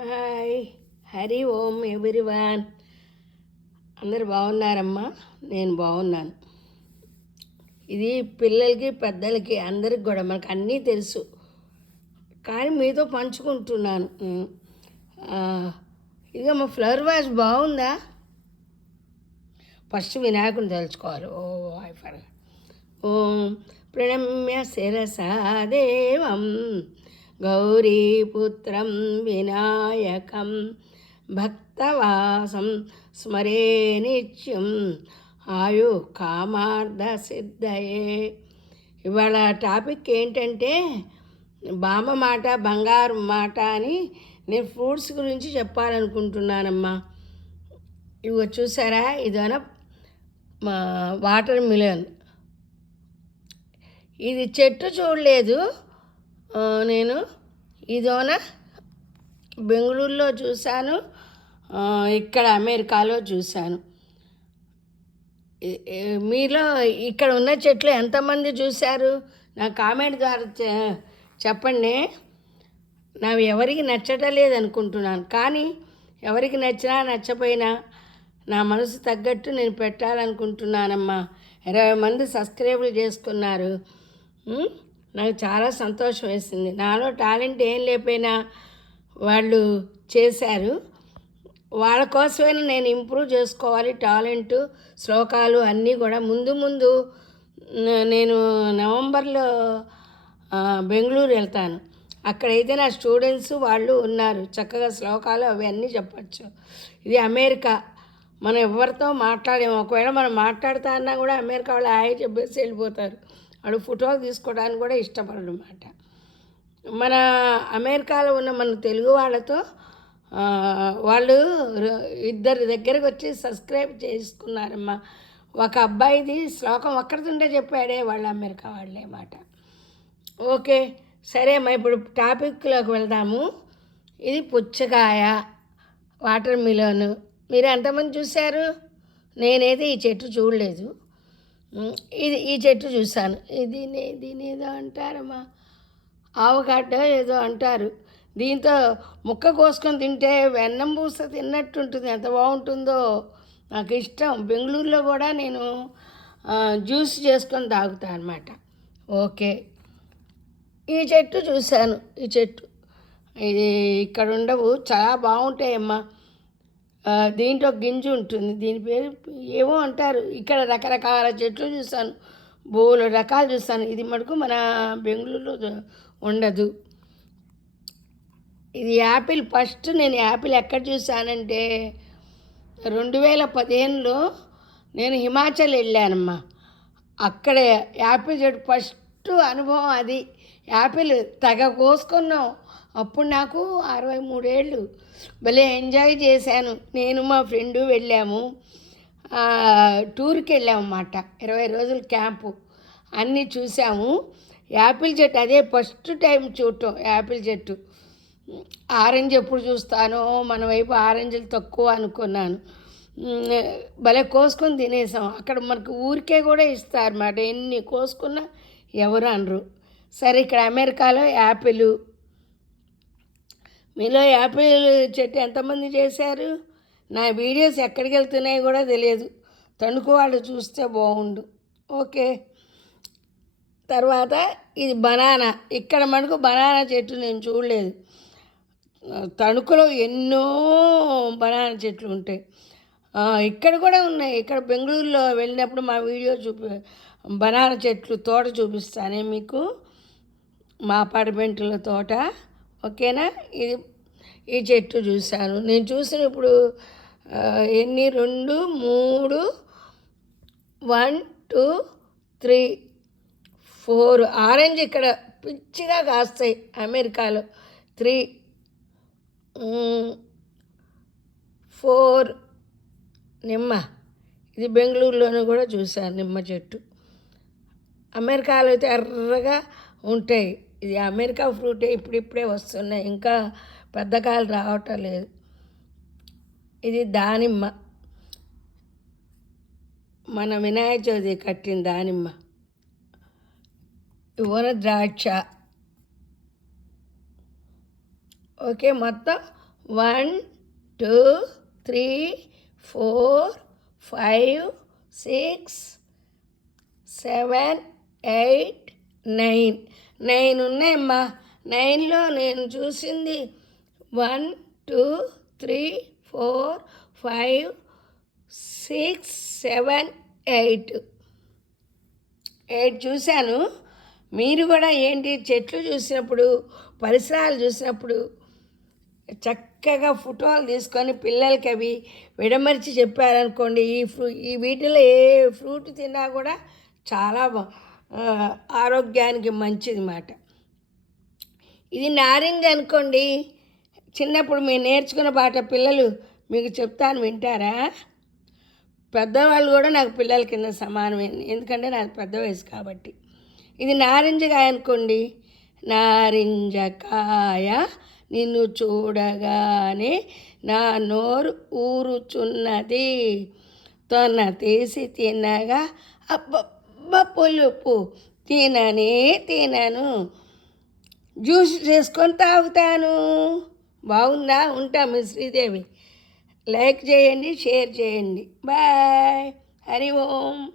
Hi. Hari ఓం everyone. అందరు బాగున్నారమ్మా? నేను బాగున్నాను. ఇది పిల్లలకి పెద్దలకి అందరికి కూడా మనకు అన్నీ తెలుసు. కానీ మీతో పంచుకుంటున్నాను. నేను. ఇదిగో మా ఫ్లవర్ వాష్ బాగుందా? ఫస్ట్ వినాయకుని తలుచుకోవాలి. ఓ హాయ్ ఫర్ ఓం ప్రణమ్య శిరసాదేవం గౌరీపుత్రం వినాయకం భక్తవాసం స్మరే నిత్యం ఆయు కామార్థ సిద్ధయే ఇవాళ టాపిక్ ఏంటంటే బామ్మ మాట బంగారు మాట అని నేను ఫ్రూట్స్ గురించి చెప్పాలనుకుంటున్నానమ్మా. ఇవి చూసారా? ఇదైనా మా వాటర్ మిలన్. ఇది చెట్టు చూడలేదు నేను ఇదోన? బెంగళూరులో చూశాను. ఇక్కడ అమెరికాలో చూశాను. మీలో ఇక్కడ ఉన్న చెట్లు ఎంతమంది చూశారు? నా కామెంట్ ద్వారా చెప్పండి. నావి ఎవరికి నచ్చటం లేదనుకుంటున్నాను కానీ ఎవరికి నచ్చినా నచ్చపోయినా నా మనసు తగ్గట్టు నేను పెట్టాలనుకుంటున్నానమ్మా. ఇరవై మంది సబ్స్క్రైబులు చేసుకున్నారు. నాకు చాలా సంతోషం వేసింది. నాలో టాలెంట్ ఏం లేకపోయినా వాళ్ళు చేశారు. వాళ్ళ కోసమైనా నేను ఇంప్రూవ్ చేసుకోవాలి. టాలెంట్ శ్లోకాలు అన్నీ కూడా ముందు ముందు నేను నవంబర్లో బెంగళూరు వెళ్తాను. అక్కడైతే నా స్టూడెంట్స్ వాళ్ళు ఉన్నారు. చక్కగా శ్లోకాలు అవన్నీ చెప్పచ్చు. ఇది అమెరికా. మనం ఎవరితో మాట్లాడేము ఒకవేళ మనం మాట్లాడుతా అన్నా కూడా అమెరికా వాళ్ళు హాయ్ చెప్పేసి వెళ్ళిపోతారు. వాళ్ళు ఫోటోలు తీసుకోవడానికి కూడా ఇష్టపడరు మన అమెరికాలో ఉన్న మన తెలుగు వాళ్ళతో వాళ్ళు ఇద్దరి దగ్గరకు వచ్చి సబ్స్క్రైబ్ చేసుకున్నారమ్మా. ఒక అబ్బాయిది శ్లోకం ఒక్కడితుండే చెప్పాడే వాళ్ళు అమెరికా వాళ్ళే మాట. ఓకే సరే అమ్మా ఇప్పుడు టాపిక్లోకి వెళ్దాము. ఇది పుచ్చకాయ వాటర్ మిలోను. మీరు ఎంతమంది చూశారు? నేనైతే ఈ చెట్టు చూడలేదు. ఇది ఈ చెట్టు చూశాను. ఇది దీని ఏదో అంటారమ్మా. ఆవకాడ ఏదో అంటారు. దీంతో ముక్క కోసుకొని తింటే వెన్నం పూస తిన్నట్టు ఉంటుంది ఎంత బాగుంటుందో. నాకు ఇష్టం. బెంగళూరులో కూడా నేను జ్యూస్ చేసుకొని తాగుతా అనమాట ఓకే. ఈ చెట్టు చూశాను. ఈ చెట్టు. ఇది ఇక్కడ ఉండవు. చాలా బాగుంటాయమ్మా. దీంట్లో గింజ ఉంటుంది. దీని పేరు ఏమో అంటారు. ఇక్కడ రకరకాల చెట్లు చూస్తాను బోలు రకాలు చూస్తాను ఇది మటుకు మన బెంగళూరులో ఉండదు. ఇది యాపిల్. ఫస్ట్ నేను యాపిల్ ఎక్కడ చూసానంటే రెండు వేల పదిహేనులో నేను హిమాచల్ వెళ్ళానమ్మా. అక్కడ యాపిల్ చెట్టు ఫస్ట్ ఫస్ట్ అనుభవం అది. యాపిల్ తెగ కోసుకున్నాం అప్పుడు నాకు అరవై మూడేళ్ళు. భలే ఎంజాయ్ చేశాను. నేను మా ఫ్రెండు వెళ్ళాము. టూర్కి వెళ్ళామన్నమాట. ఇరవై రోజుల క్యాంపు. అన్నీ చూసాము. యాపిల్ చెట్టు అదే ఫస్ట్ టైం చూడటం యాపిల్ చెట్టు. ఆరెంజ్ ఎప్పుడు చూస్తానో మన వైపు ఆరెంజ్లు తక్కువ అనుకున్నాను. భలే కోసుకొని తినేసాం. అక్కడ మనకు ఊరికే కూడా ఇస్తారన్నమాట. ఎన్ని కోసుకున్నా ఎవరు అనరు. సరే ఇక్కడ అమెరికాలో యాపిల్. మీలో యాపిల్ చెట్టు ఎంతమంది చేశారు? నా వీడియోస్ ఎక్కడికి వెళ్తున్నాయో కూడా తెలియదు. తణుకు వాళ్ళు చూస్తే బాగుండు. ఓకే. తర్వాత ఇది బనానా. ఇక్కడ మనకు బనానా చెట్టు నేను చూడలేదు. తణుకులో ఎన్నో బనానా చెట్లు ఉంటాయి. ఇక్కడ కూడా ఉన్నాయి. ఇక్కడ బెంగళూరులో వెళ్ళినప్పుడు మా వీడియో చూపి బనానా చెట్లు తోట చూపిస్తానే మీకు. మా అపార్ట్మెంట్లో తోట. ఓకేనా? ఇది ఈ చెట్టు చూశాను. నేను చూసినప్పుడు ఎన్ని? రెండు మూడు one two three four orange ఇక్కడ పిచ్చిగా కాస్తాయి అమెరికాలో. త్రీ ఫోర్ నిమ్మ. ఇది బెంగళూరులోనూ కూడా చూశాను నిమ్మ చెట్టు. అమెరికాలో అయితే ఎర్రగా ఉంటాయి. ఇది అమెరికా ఫ్రూటే ఇప్పుడిప్పుడే వస్తున్నాయి. ఇంకా పెద్ద కాయలు రావటం లేదు. ఇది దానిమ్మ. మన వినాయక చవితి కట్టిన దానిమ్మ. ఇవన ద్రాక్ష. ఓకే మొత్తం one two three four five six seven eight nine. Nine ఉన్నాయమ్మా. నైన్లో నేను చూసింది one two three four five six seven eight. Eight చూశాను. మీరు కూడా ఏంటి చెట్లు చూసినప్పుడు పరిసరాలు చూసినప్పుడు చక్కగా ఫోటోలు తీసుకొని పిల్లలకి అవి విడమర్చి చెప్పారనుకోండి ఈ ఫ్రూ ఈ వీటిలో ఏ ఫ్రూట్ తిన్నా కూడా చాలా బా- ఆరోగ్యానికి మంచిది మాట. ఇది నారింజ అనుకోండి చిన్నప్పుడు మీరు నేర్చుకున్న పాట పిల్లలు మీకు చెప్తాను వింటారా? పెద్దవాళ్ళు కూడా నాకు పిల్లల కింద సమానమే ఎందుకంటే నాకు పెద్ద వయసు కాబట్టి. ఇది నారింజకాయ అనుకోండి నారింజకాయ నిన్ను చూడగానే నా నోరు ఊరుచున్నది. తొన తీసి తినగా అబ్బబ్బ పులుపు తిననే తినను. జ్యూస్ చేసుకొని తాగుతాను. బాగుందా? ఉంటా మీ శ్రీదేవి. లైక్ చేయండి షేర్ చేయండి. బాయ్. హరి ఓం.